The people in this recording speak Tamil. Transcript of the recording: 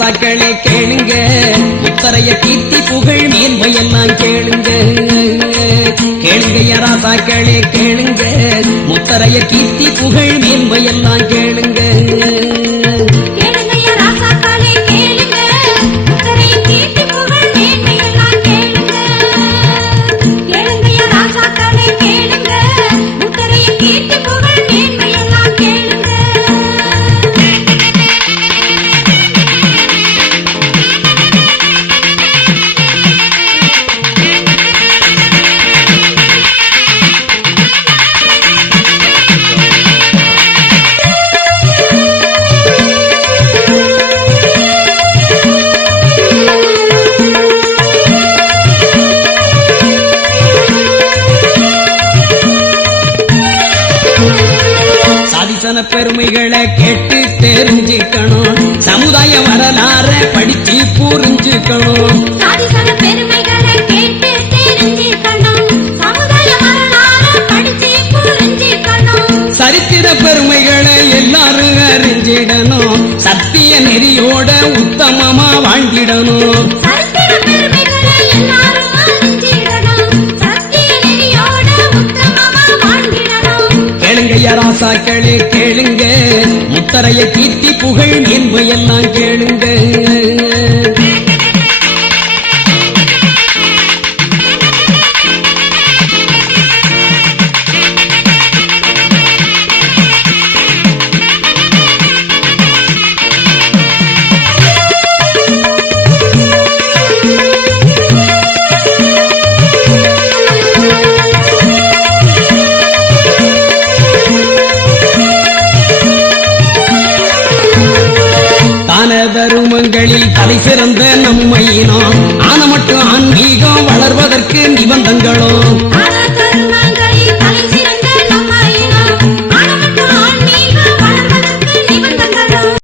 ராசாக்களே கேளுங்க, முத்தரைய கீர்த்தி புகழ் மேன்மையெல்லாம் கேளுங்க. கேளுங்க ராசாக்களே கேளுங்க, முத்தரைய கீர்த்தி புகழ் மேன்மையெல்லாம் கேளுங்க. பெருமைகளை கேட்டு தெரிஞ்சுக்கணும், சமுதாய வரலாற படிச்சு புரிஞ்சுக்கணும். பெருமைகளை கேட்டு தெரிஞ்சுக்கணும், சமுதாய வரலாற படிச்சு புரிஞ்சுக்கணும். சரித்திர பெருமைகளை எல்லாரும் அறிஞ்சிடணும், சத்திய நெறியோட உத்தமமா வாழ்ந்திடணும். ராசாக்களே கேளுங்க, முத்தரைய கீர்த்தி புகழ் மேன்மையெல்லாம் கேளுங்க. தருமங்களில் தலை சிறந்த நம்மையினோம், ஆன மட்டும் ஆன்மீகம் வளர்வதற்கு நிபந்தங்களும்